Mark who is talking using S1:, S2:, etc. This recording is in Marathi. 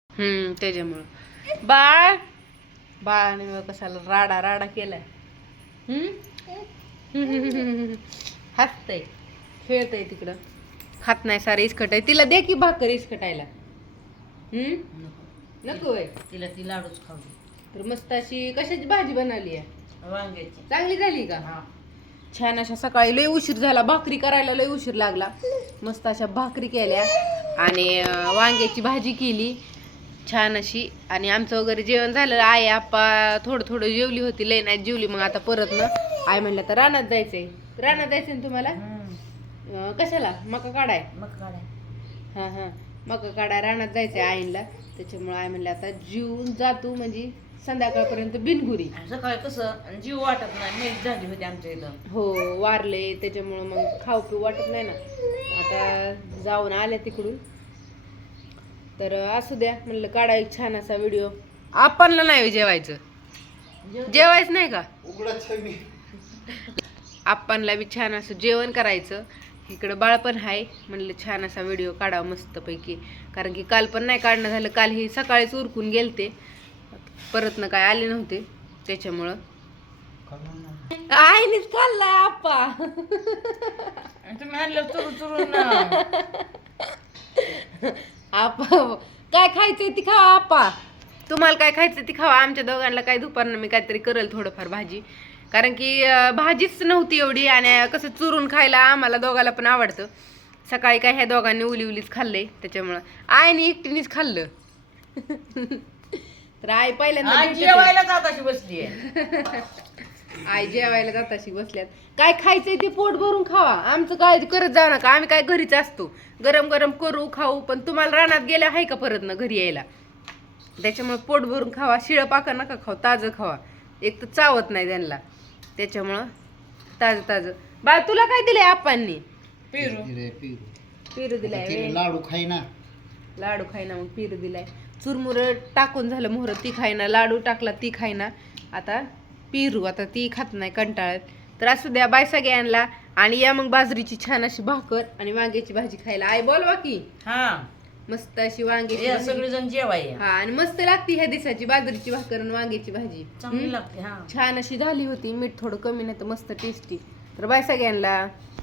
S1: त्याच्यामुळं बाळ बाळाने बघ कशाला राडा राडा केलाय. हसतय खेळतय तिकडं. खात नाही सारं इसकट आहे. तिला दे की भाकर इसकटायला. नको वय
S2: तिला ती लाडूच खाऊ.
S1: तर मस्त अशी कशाची भाजी बनवली आहे?
S2: वांग्याची.
S1: चांगली झाली का?
S2: हा.
S1: छान अशा सकाळी लय उशीर झाला, भाकरी करायला लय उशीर लागला. मस्त अशा भाकरी केल्या आणि वांग्याची भाजी केली छान अशी. आणि आमचं वगैरे जेवण झालं. आई आप्पा थोडं थोडं जेवली होती, लय नाही जेवली. मग आता परत ना आई म्हणलं तर रानात जायचंय. रानात जायचंय ना तुम्हाला? कशाला? मका काढाय?
S2: मग काढाय.
S1: हा मका काढाय रानात जायचंय आईला. त्याच्यामुळे आई म्हणलं आता जीवन जातो म्हणजे संध्याकाळपर्यंत बिनगुरी.
S2: सकाळी कसं जीव वाटत नाही, मेघ झाली होती आमच्या इथं.
S1: हो वारले त्याच्यामुळं मग खाऊ पिऊ वाटत नाही ना. आता जाऊन आल्या तिकडून तर असू द्या म्हणलं काढा एक छान असा व्हिडिओ. आपणला नाही जेवायचं, जेवायचं नाही का? आपणला बी छान असं जेवण करायचं. इकडं बाळ पण आहे. म्हणलं छान असा व्हिडिओ काढावा मस्तपैकी. कारण की काल पण नाही काढणं झालं. काल ही सकाळीच उरकून गेलते, परत ना काय आले नव्हते. त्याच्यामुळं आईनेच खाल्लाय आप्पा.
S2: तुम्ही आणलं चुरू चुरून.
S1: आप्पा काय खायचंय ती खावा. आप्पा तुम्हाला काय खायचं ती खावा. आमच्या दोघांना काय दुपारनं मी काहीतरी करेल थोडंफार भाजी. कारण की भाजीच नव्हती एवढी आणि कसं चुरून खायला आम्हाला दोघाला पण आवडतं. सकाळी काय ह्या दोघांनी उलीच खाल्लंय त्याच्यामुळं आईने एकटीनेच खाल्लं. तर आई पहिल्यांदा
S2: जेवायला जाताशी बसली.
S1: आई जेवायला जाताशी बसल्यात. काय खायचंय ते पोट भरून खावा. आमचं काय करत जाऊ नका. आम्ही काय घरीच असतो, गरम गरम करू खाऊ. पण तुम्हाला रानात गेल्या आहे का परत ना घरी यायला? त्याच्यामुळे पोट भरून खावा. शिळं पाका नका खाऊ, ताजं खावा. एक तर चावत नाही त्यांना. त्याच्यामुळं ताजं ताजं. बा तुला काय दिलंय आप्पांनी? पेरू दिलाय.
S3: लाडू खाईना.
S1: लाडू खायना. मग पेरू दिलाय. चुरमुर टाकून झालं मोहर, ती खायना. लाडू टाकला ती खायना. आता पेरू आता ती खात नाही, कंटाळत. तर असू द्या बाय सगळ्यांना. आणि या मग बाजरीची छान अशी भाकर आणि वांग्याची भाजी खायला. आई बोलवा की.
S2: हा
S1: मस्त अशी वांग्याची
S2: सगळेजण जेवाय.
S1: हा आणि मस्त लागती ह्या दिवसाची बाजरीची भाकर आणि वांग्याची भाजी.
S2: चांगली लागते. हा
S1: छान अशी झाली होती. मीठ थोडं कमी नाही तर मस्त टेस्टी. तर बाय सगळ्यांना.